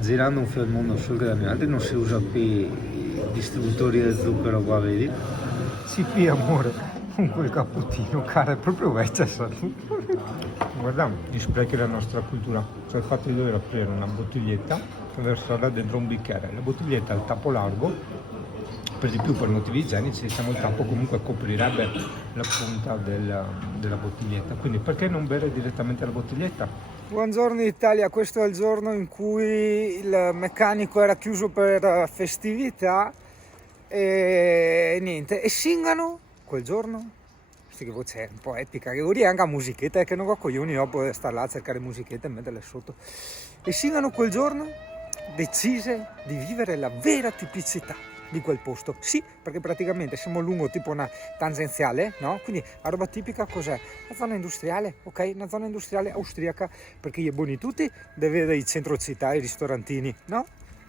girando un fiel mondo sul graniale, non si usa più distributori di zucchero qua, vedi? Sì, qui amore, con quel cappuccino, cara, è proprio vecchia, guarda, gli sprechi della nostra cultura, cioè il fatto di dover aprire una bottiglietta e versarla dentro un bicchiere. La bottiglietta ha il tappo largo, per di più per motivi igienici, diciamo il tappo comunque coprirebbe la punta della bottiglietta, quindi perché non bere direttamente la bottiglietta? Buongiorno Italia, questo è il giorno in cui il meccanico era chiuso per festività e niente, e singano quel giorno, sì, che voce un po' epica, che vuol dire anche a musichetta, che non ho coglioni dopo stare là a cercare musichette e metterle sotto, e singano quel giorno decise di vivere la vera tipicità di quel posto. Sì, perché praticamente siamo lungo tipo una tangenziale, no? Quindi la roba tipica cos'è? La zona industriale, ok? Una zona industriale austriaca, perché gli buoni tutti deve avere i centro città, i ristorantini, no?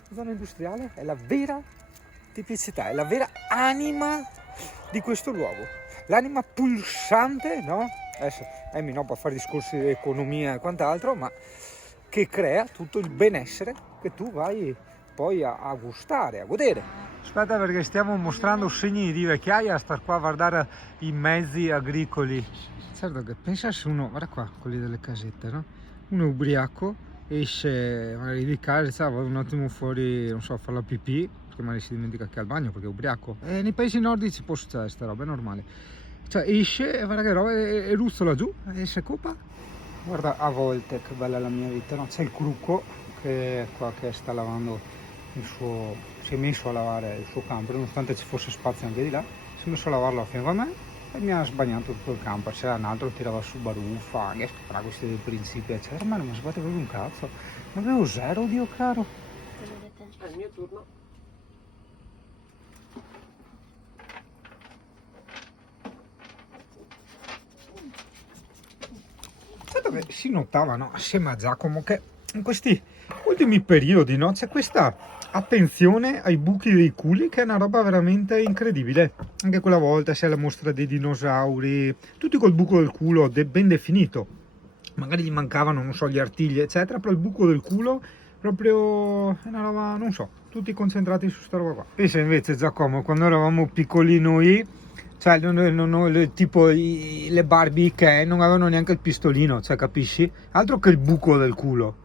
La zona industriale è la vera tipicità, è la vera anima di questo luogo, l'anima pulsante, no? Adesso mi no per fare discorsi di economia e quant'altro, ma che crea tutto il benessere che tu vai poi a gustare, a godere. Aspetta, perché stiamo mostrando segni di vecchiaia, star qua a guardare i mezzi agricoli. Certo che pensa se uno, guarda qua, quelli delle casette, no? Uno è ubriaco, esce magari di casa, va un attimo fuori, non so, a fare la pipì, perché magari si dimentica che è al bagno perché è ubriaco. E nei paesi nordici può succedere sta roba, è normale. Cioè esce e guarda che roba e ruzzola giù e si occupa. Guarda a volte che bella la mia vita, no? C'è il crucco che è qua che sta lavando il suo, si è messo a lavare il suo camper, nonostante ci fosse spazio anche di là, si è messo a lavarlo a fianco a me e mi ha sbagnato tutto il camper. C'era un altro che tirava su baruffa, che farà questi dei principi eccetera, ma non mi sbatte proprio un cazzo, ne avevo zero, Dio caro. È il mio turno. Certo che si notava, no? Assieme a Giacomo che in questi ultimi periodi, no? C'è questa attenzione ai buchi dei culi che è una roba veramente incredibile. Anche quella volta c'è la mostra dei dinosauri, tutti col buco del culo ben definito. Magari gli mancavano, non so, gli artigli eccetera, però il buco del culo proprio è una roba, non so, tutti concentrati su sta roba qua. Pensa invece Giacomo, quando eravamo piccoli noi, cioè tipo le Barbie che non avevano neanche il pistolino, cioè capisci? Altro che il buco del culo.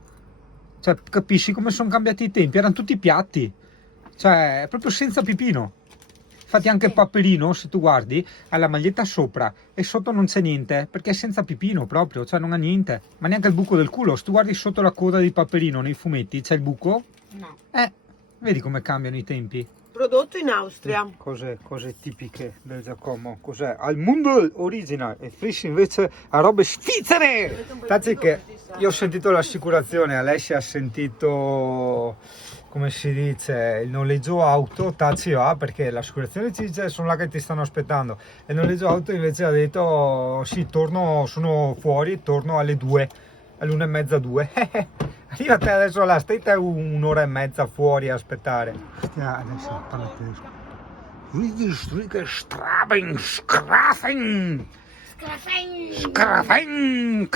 Cioè, capisci come sono cambiati i tempi? Erano tutti piatti, cioè proprio senza pipino. Infatti anche il Paperino, se tu guardi, ha la maglietta sopra e sotto non c'è niente, perché è senza pipino proprio, cioè non ha niente. Ma neanche il buco del culo. Se tu guardi sotto la coda di Paperino nei fumetti, c'è il buco? No. Vedi come cambiano i tempi? Prodotto in Austria. Cose tipiche del Giacomo, cos'è? Al mondo original e Frisch invece a robe svizzere! Tanto che io ho sentito l'assicurazione, Alessia ha sentito, come si dice, il noleggio auto, Taci va perché l'assicurazione ci dice sono là che ti stanno aspettando, e il noleggio auto invece ha detto sì, sono fuori, torno alle 2, all'1:30, 2. Arriva te adesso là, stai te un'ora e mezza fuori a aspettare. Stia, adesso parla tedesco. Krafen,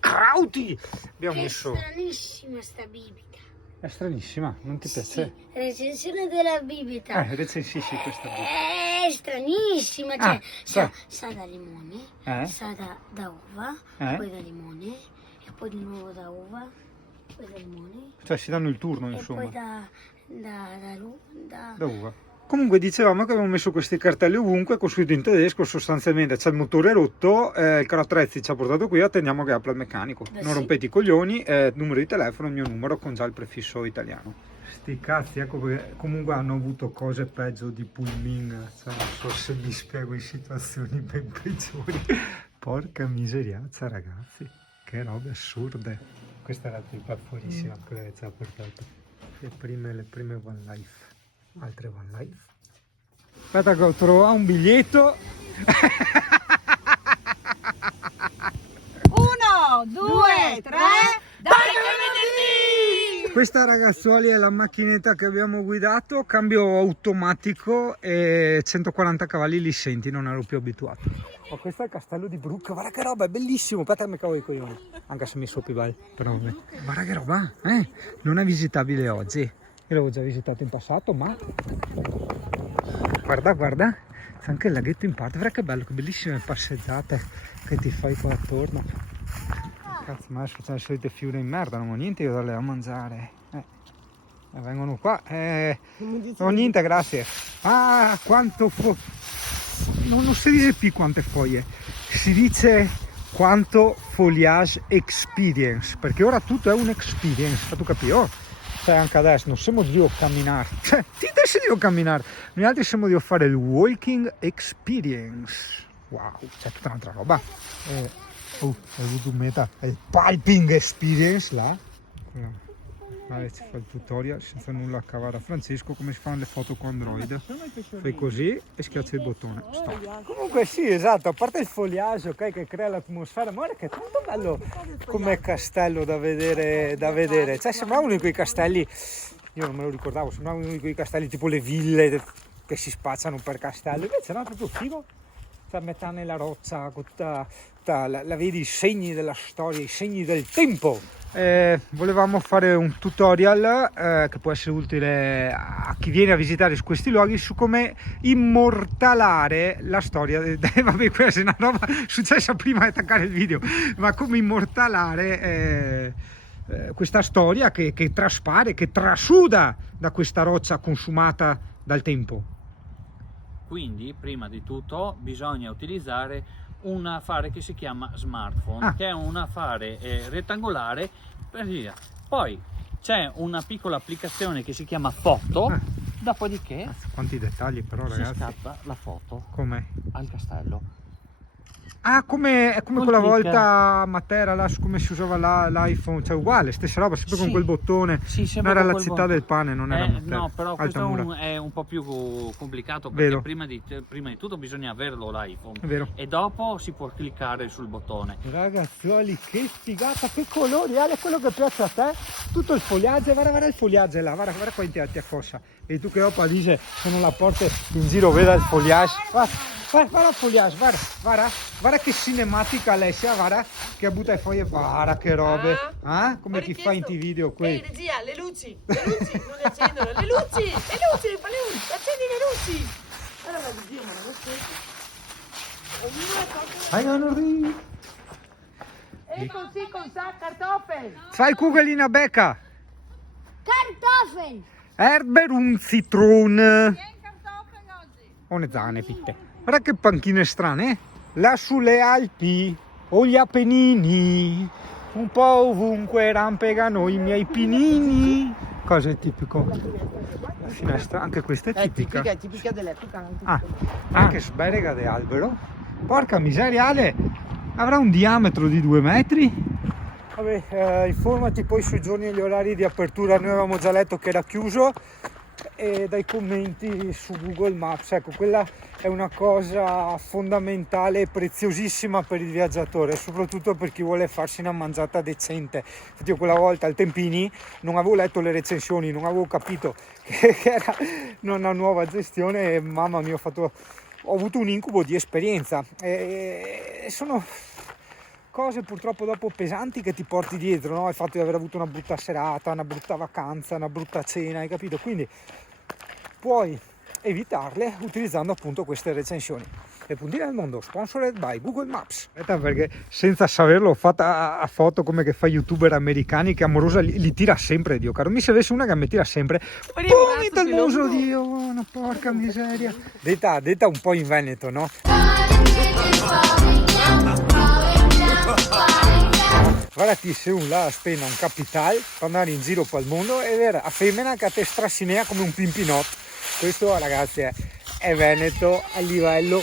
Krauti. Abbiamo messo. È stranissima sta bibita. È stranissima, non ti piace? Sì, recensione della bibita. Recensisci questa bibita. È stranissima, cioè Ah, sa da limone, sa da uva, poi da limone, e poi di nuovo da uva, poi da limone. Cioè si danno il turno, E insomma. poi Da uva. Comunque dicevamo che abbiamo messo questi cartelli ovunque, con scritto in tedesco, sostanzialmente c'è il motore rotto, il caro attrezzi ci ha portato qui, attendiamo che apra il meccanico. Non rompete i coglioni, numero di telefono, il mio numero con già il prefisso italiano. Sti cazzi, ecco perché comunque hanno avuto cose peggio di Pulmin, cioè non so se mi spiego in situazioni ben peggiori. Porca miseriazza ragazzi, che robe assurde. Questa è la tipa fuorissima che ci ha portato. Le prime One Life. Altre One Life. Aspetta che ho trovato un biglietto. 1, 2, 3, dai che venerdì! Questa ragazzuoli è la macchinetta che abbiamo guidato, cambio automatico e 140 cavalli li senti, non ero più abituato. Oh, questo è il castello di Bruck, guarda che roba, è bellissimo, aspetta che mi cavo i coglioni, anche se mi soppi vai, però vabbè. Guarda che roba, non è visitabile oggi, io l'avevo già visitato in passato, ma guarda, guarda, c'è anche il laghetto in parte, guarda che bello, che bellissime passeggiate che ti fai qua attorno. Cazzo, ma adesso c'è le solite fiure in merda, non ho niente io da lei a mangiare. Vengono qua. Non ho niente, grazie. Ah, quanto non si dice più quante foglie, si dice quanto foliage experience, perché ora tutto è un experience, fatto capire? Oh, cioè anche adesso non siamo di camminare, cioè ti adesso devo camminare, noi altri siamo di fare il walking experience. Wow, c'è tutta un'altra roba. Ho avuto un meta, è il piping experience là. Ci fa il tutorial senza nulla a cavare a Francesco come si fanno le foto con Android. Fai così e schiacci il bottone. Stop. Comunque sì, esatto, a parte il foliage, ok, che crea l'atmosfera, ma guarda che è tanto bello come castello da vedere. Cioè sembrava uno di quei castelli, io non me lo ricordavo, sembrava uno di quei castelli tipo le ville che si spacciano per castello, invece no, proprio figo. A metà nella roccia, con tutta la vedi, i segni della storia, i segni del tempo. Volevamo fare un tutorial che può essere utile a chi viene a visitare questi luoghi su come immortalare la storia. Vabbè, questa è una roba successa prima di attaccare il video, ma come immortalare questa storia che traspare, che trasuda da questa roccia consumata dal tempo. Quindi prima di tutto bisogna utilizzare un affare che si chiama smartphone, che è un affare rettangolare per via. Poi c'è una piccola applicazione che si chiama foto, dopodiché quanti dettagli però, ragazzi, si scatta la foto come al castello. Ah, è come quella volta a Matera, là, come si usava l'iPhone, cioè uguale, stessa roba, sempre con quel bottone. Non era la città del pane, non era Matera. No, però questo è un po' più complicato, perché prima di tutto bisogna averlo l'iPhone. Vero. E dopo si può cliccare sul bottone. Ragazzuoli, che figata, che colori, è quello che piace a te, tutto il fogliaggio, guarda il fogliaggio là, guarda qua ti affossa. E tu che dopo dice se non la porti in giro, veda il fogliaggio. Guarda il fogliaggio, guarda che cinematica Alessia, guarda che butta le foglie, guarda che robe, come ti fa in video qui. Ehi regia, le luci, non le accendono, le luci, accendi le luci. Allora regia, ma non lo sento. Ognuno è E con sa kartoffel. Fai Kugelina Becca. Kartoffeln! Erber un citron. One zane pitte. Guarda che panchine strane, là sulle Alpi o gli Appennini, un po' ovunque rampegano i miei pinini. Cosa è tipico? La finestra, anche questa è tipica. È tipica dell'epoca. Anche sberega di albero. Porca miseria, Ale, avrà un diametro di 2 metri. Vabbè, informati poi sui giorni e gli orari di apertura, noi avevamo già letto che era chiuso, e dai commenti su Google Maps, ecco, quella è una cosa fondamentale e preziosissima per il viaggiatore, soprattutto per chi vuole farsi una mangiata decente. Infatti io quella volta al Tempini non avevo letto le recensioni, non avevo capito che era una nuova gestione e mamma mia ho avuto un incubo di esperienza, e sono cose purtroppo dopo pesanti che ti porti dietro, no? Il fatto di aver avuto una brutta serata, una brutta vacanza, una brutta cena, hai capito? Quindi puoi evitarle utilizzando appunto queste recensioni. Le puntine del mondo, sponsored by Google Maps. Aspetta, perché senza saperlo ho fatta a foto come che fa youtuber americani, che amorosa li tira sempre, Dio caro. Mi se avesse una che mi tira sempre. Vomita il muso, Dio, una porca miseria. Detta un po' in Veneto, no? Guardati se un là spende un capital per andare in giro per il mondo e vedere a femmina che te strascinea come un pimpinotto. Questo, ragazzi, è Veneto a livello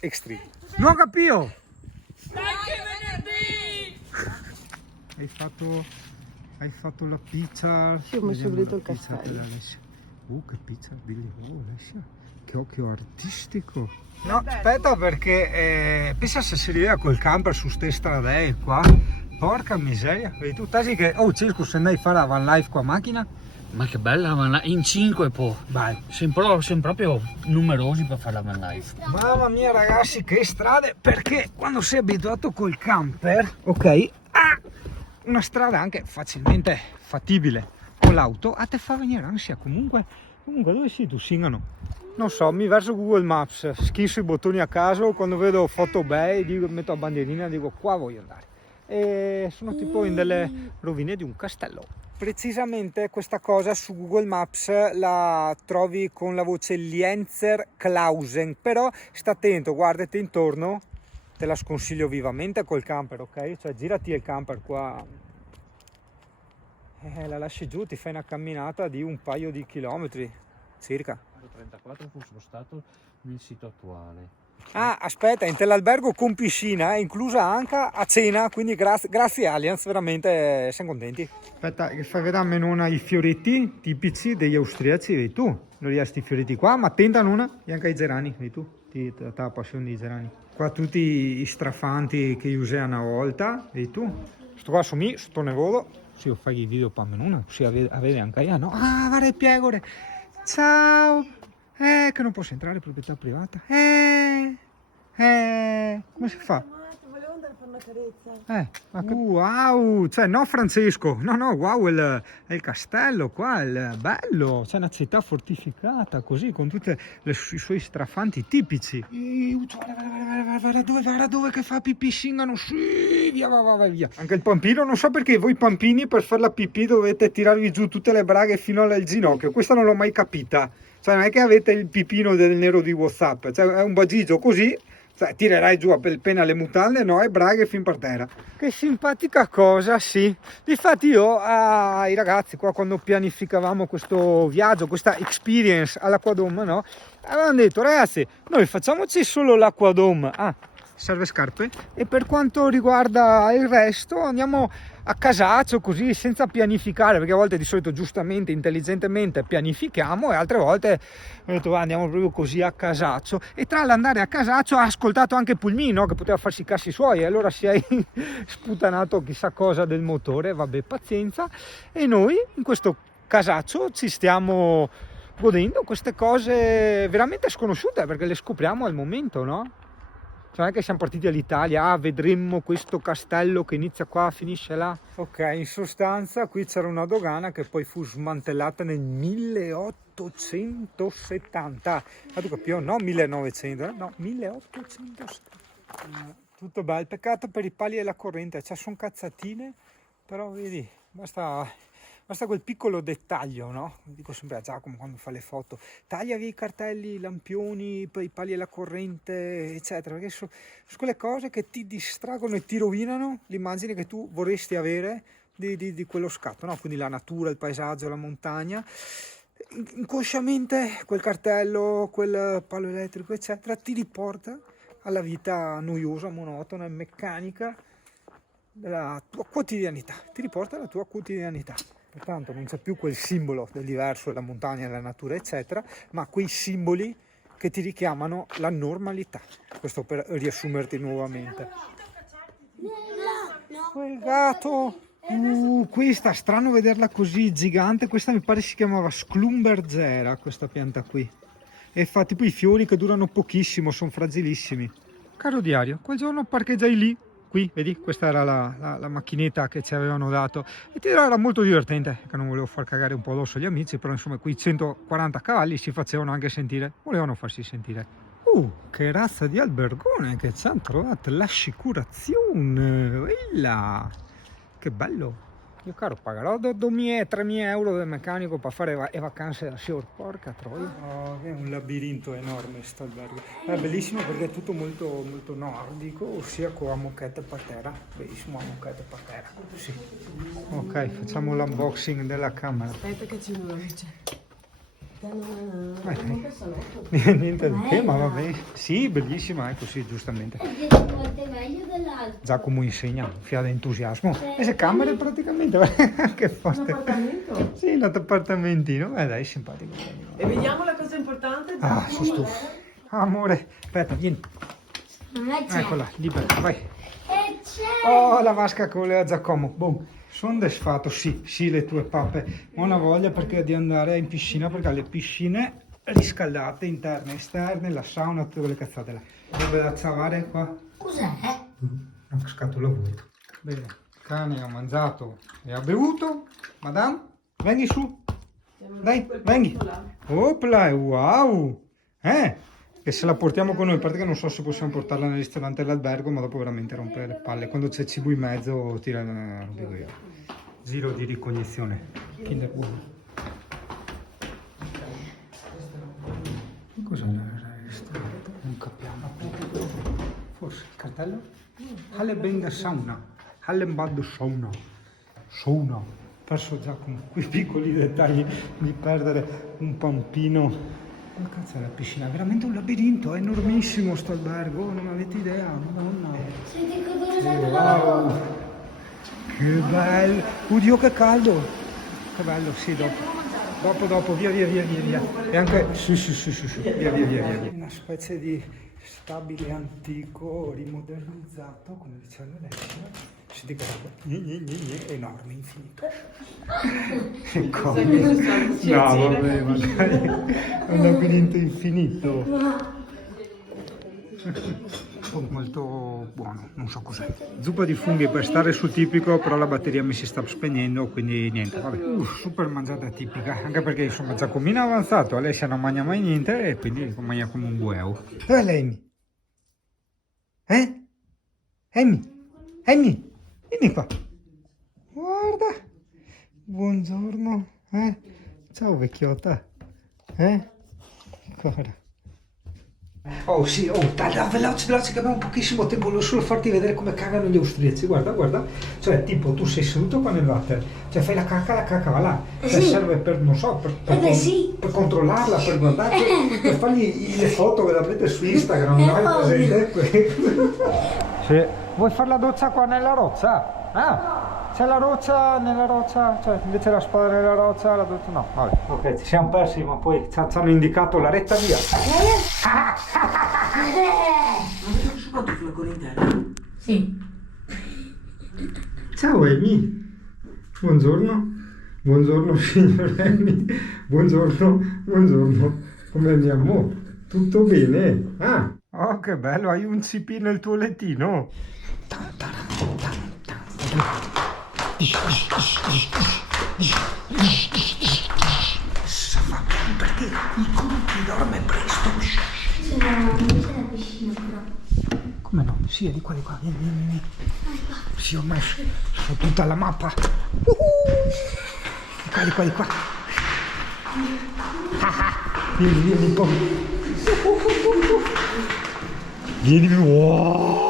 extreme. Non capio! Hai fatto la pizza. Sì, ho messo dentro il castello. Che pizza bellissima. Che occhio artistico. No, aspetta, perché pensa se si arriva col camper su ste strade qua, Porca miseria, vedi tu, tasi che... Oh, Circo, se andai a fare la van life qua a macchina? Ma che bella la van life, in 5 poi. Vai. Siamo proprio numerosi per fare la van life. Mamma mia ragazzi, che strade, perché quando sei abituato col camper, ok, una strada anche facilmente fattibile con l'auto, a te fa venire ansia. Comunque dove sei tu, Singano? Non so, mi verso Google Maps, schisso i bottoni a caso, quando vedo foto bei, dico, metto la bandierina e dico qua voglio andare. E sono tipo in delle rovine di un castello. Precisamente questa cosa su Google Maps la trovi con la voce Lienzer Klausen, però sta attento, guardati intorno, te la sconsiglio vivamente col camper, ok? Cioè girati il camper qua, la lasci giù, ti fai una camminata di un paio di chilometri circa. 34 fu spostato nel sito attuale. Ah, aspetta, in dell'albergo con piscina, inclusa anche a cena, quindi grazie Allianz, veramente siamo contenti. Aspetta, che fai vedere a menona i fioretti tipici degli austriaci, vedi tu? Non riesci i fioretti qua, ma tentano una, e anche i gerani, vedi tu? Ti la passione dei gerani. Qua tutti i strafanti che usano una volta, vedi tu? Sto qua su me, sto nevolo, se io fai i video per menona, così avere anche io, no? Ah, guarda il piegore! Ciao! Che non posso entrare, proprietà privata. Come si fa? Volevo andare a fare una carezza. Wow, cioè no Francesco, no, wow, è il castello qua, è bello, c'è una città fortificata così, con tutti i suoi strafanti tipici. Guarda dove che fa pipì, Singano, sì, via, via. Anche il pampino, non so perché voi pampini per fare la pipì dovete tirarvi giù tutte le braghe fino al ginocchio, questa non l'ho mai capita. Cioè non è che avete il pipino del nero di WhatsApp, cioè è un bagigio così, cioè, tirerai giù appena le mutande, no, e braghe fin per terra. Che simpatica cosa, sì. Difatti io ai ragazzi qua quando pianificavamo questo viaggio, questa experience all'Aquadome, no, avevano detto ragazzi, noi facciamoci solo l'Aquadome. Serve scarpe? E per quanto riguarda il resto andiamo a casaccio così senza pianificare, perché a volte di solito giustamente, intelligentemente pianifichiamo e altre volte ho detto andiamo proprio così a casaccio. E tra l'andare a casaccio ha ascoltato anche Pulmino che poteva farsi i cazzi suoi, e allora si è sputanato chissà cosa del motore, vabbè pazienza, e noi in questo casaccio ci stiamo godendo queste cose veramente sconosciute perché le scopriamo al momento, no? Cioè non è che siamo partiti dall'Italia, vedremmo questo castello che inizia qua, finisce là. Ok, in sostanza qui c'era una dogana che poi fu smantellata nel 1870. Ma tu capivo? No, 1900, no, 1870. Tutto bello, peccato per i pali e la corrente, cioè sono cazzatine, però vedi, basta quel piccolo dettaglio, no? Dico sempre a Giacomo quando fa le foto, taglia via i cartelli, i lampioni, i pali e la corrente, eccetera, perché sono quelle cose che ti distraggono e ti rovinano l'immagine che tu vorresti avere di quello scatto, no? Quindi la natura, il paesaggio, la montagna. Inconsciamente quel cartello, quel palo elettrico, eccetera, ti riporta alla vita noiosa, monotona e meccanica della tua quotidianità, ti riporta alla tua quotidianità. Pertanto non c'è più quel simbolo del diverso, della montagna, della natura, eccetera, ma quei simboli che ti richiamano la normalità. Questo per riassumerti nuovamente. Quel gatto! Questa, strano vederla così gigante, questa mi pare si chiamava Schlumbergera, questa pianta qui. E fa tipo i fiori che durano pochissimo, sono fragilissimi. Caro diario, quel giorno parcheggiai lì. Qui, vedi, questa era la macchinetta che ci avevano dato e ti dirò era molto divertente, che non volevo far cagare un po' addosso agli amici, però insomma quei 140 cavalli si facevano anche sentire, volevano farsi sentire. Che razza di albergone che ci hanno trovato, l'assicurazione, là, che bello. Io caro pagherò 2.000-3.000 euro del meccanico per fare le vacanze da Sior, porca troia. È un labirinto enorme sto albergo. È bellissimo perché è tutto molto, molto nordico, ossia con la moquette per terra. Bellissimo la moquette per terra. Sì. Ok, facciamo l'unboxing della camera. Aspetta che ci luce. Niente di che, ma va bene. Sì, bellissima, ecco sì, giustamente. È 10 volte meglio dell'altro. Giacomo insegna, fia d'entusiasmo. E se camere praticamente che forte. Un appartamento? Sì, un appartamentino. Dai, simpatico. E vediamo la cosa importante. Sono stufo. Amore, aspetta, vieni. Non è certo. Eccola, libera, vai. E Oh, la vasca con le Giacomo. Boh, sono desfatto, sì, le tue pappe. Ho una voglia perché di andare in piscina, perché le piscine riscaldate, interne, esterne, la sauna, tutte quelle cazzate là. Dove da zavare qua? Cos'è? Una scatola vuota. Bene, il cane ha mangiato e ha bevuto. Madame, vengi su. Dai, vengi. Opla, wow. Che se la portiamo con noi, a parte che non so se possiamo portarla nel ristorante dell'albergo, ma dopo veramente rompere le palle. Quando c'è cibo in mezzo, tira, lo dico io. Giro di ricognizione. Kinder Bueno. Cos'è il ristorante? Non capiamo. Forse il cartello? Hallenbad Sauna. Hallenbad Sauna. Sauna. Perso già con quei piccoli dettagli di perdere un pampino. Ma cazzo è la piscina? È veramente un labirinto, è enormissimo sto albergo, non avete idea, madonna. Senti cosa Wow. Che bello. Oddio che caldo. Che bello, sì, dopo, via. E anche, sì, via. Una specie di stabile antico, rimodernizzato, come diceva Alessia. Si dica enorme, infinito. Come? No, vabbè, magari è un labirinto infinito. Molto buono, non so cos'è. Zuppa di funghi per stare sul tipico, però la batteria mi si sta spegnendo, quindi niente, vabbè. Super mangiata tipica, anche perché insomma Giacomino è avanzato, Alessia non mangia mai niente e quindi mangia come un bueo. Dov'è l'Amy? Amy? Vieni qua. Guarda. Buongiorno. Ciao vecchiotta. Guarda. Oh sì, dai, veloce che abbiamo pochissimo tempo, volevo solo farti vedere come cagano gli austriaci, guarda. Cioè, tipo, tu sei seduto qua nel water, cioè fai la cacca va là. Cioè, serve per, non so, per controllarla, per guardarci, per fargli le foto che la mette su Instagram, no? Presente? Sì. Vuoi fare la doccia qua nella roccia? C'è la roccia nella roccia, cioè invece la spada nella roccia, la doccia no. Vabbè, ok, ci siamo persi, ma poi ci hanno indicato la retta via. Avete supporto sulla correntella? Sì. Ciao Amy. Buongiorno signor Amy. Buongiorno. Come andiamo? Tutto bene? Oh che bello, hai un CP nel tuo lettino. Perché il conti dorme presto. C'è la piscina però. Come no? Sì, è di qua, vieni. Sì, ormai ho tutta la mappa. Di qua. Vieni un po'. Vieni, wow.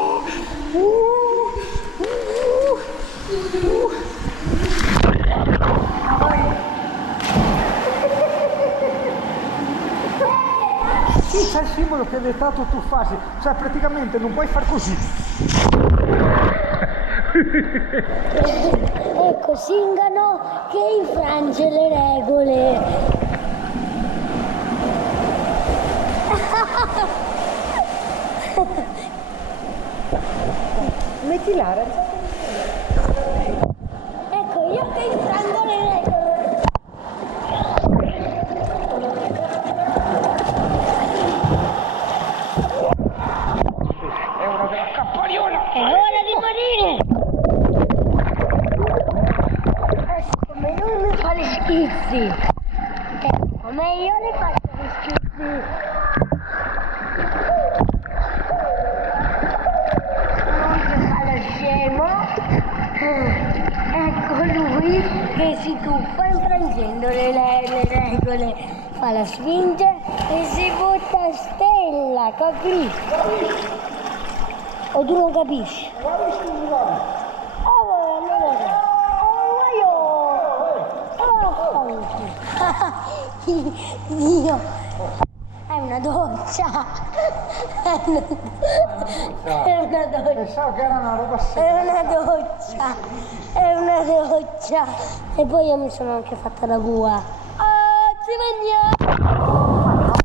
Sì, c'è il simbolo che è vietato tuffarsi, cioè praticamente non puoi far così. Ecco, Singano che infrange le regole. Metti l'arancia. Ecco, io che infrango le regole. È una della cappariola! È ora di morire! Come lui mi fa le schizzi. Come io le faccio le schizzi. Ecco lui che si tuffa infrangendo le regole, fa la sfinge e si butta a stella, capisci? O tu non capisci? Dio, è una doccia. È una doccia. Pensavo che era una roba È una doccia. E poi io mi sono anche fatta la bua. Ci mangiamo.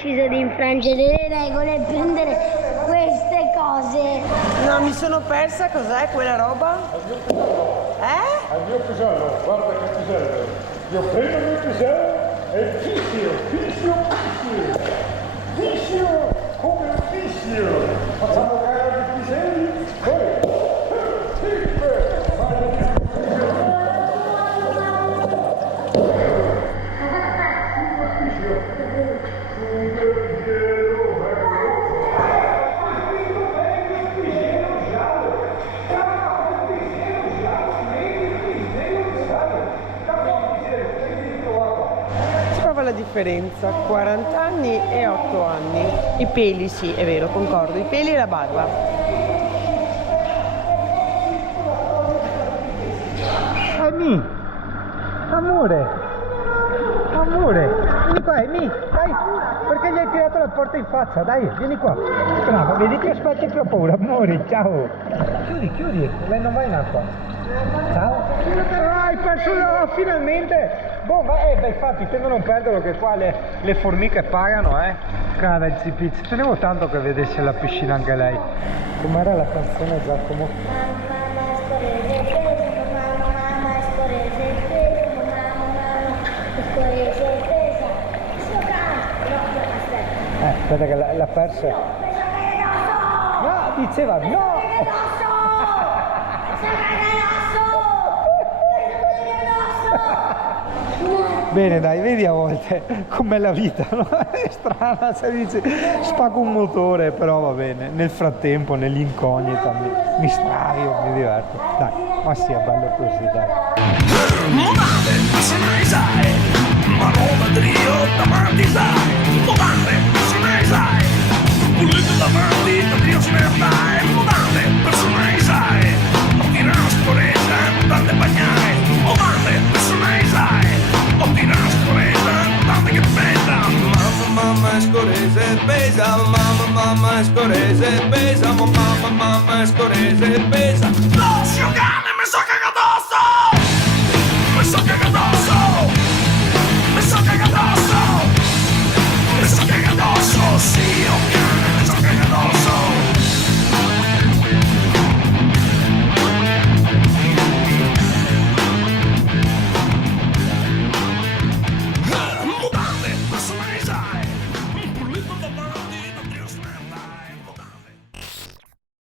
deciso di infrangere le regole e prendere queste cose. No, mi sono persa, cos'è quella roba? Al mio pisello, guarda che pisello. Io prendo il mio pisello e fischio, come un fischio. Facciamo gara di piselli, poi, Prova la differenza, 40 anni e 8 anni. I peli, sì, è vero, concordo, i peli e la barba. Amy, amore, vieni qua Amy, dai, perché gli hai tirato la porta in faccia, dai, vieni qua. Brava, vedi ti aspetti che ho paura, amore, ciao. Chiudi, lei non va in acqua. Ciao. Hai perso finalmente. Boh, infatti tendo a non perderlo che qua le formiche pagano, Cara il Zipizzi, tenevo tanto che vedesse la piscina anche lei. Com'era la canzone, Giacomo? Aspetta che l'ha persa. No, diceva no! Bene dai, vedi a volte com'è la vita, no? È strana, se dici spacco un motore, però va bene, nel frattempo, nell'incognita mi stravio, mi diverto. Dai, ma sì, è bello così, dai. Modale, se ne sai, ma roba trio davanti sai, modale, se ne sai, pulito davanti, da Dio se ne dai, modale, se ne sai, non ti nascorreza, tante bagnare, modale, se ne sai, non ti nascorreza, tante che pesa, mamma scorese pesa, mamma scorese pesa, mamma scorese pesa, lo sciogane mi so cagato addosso, mi so cagato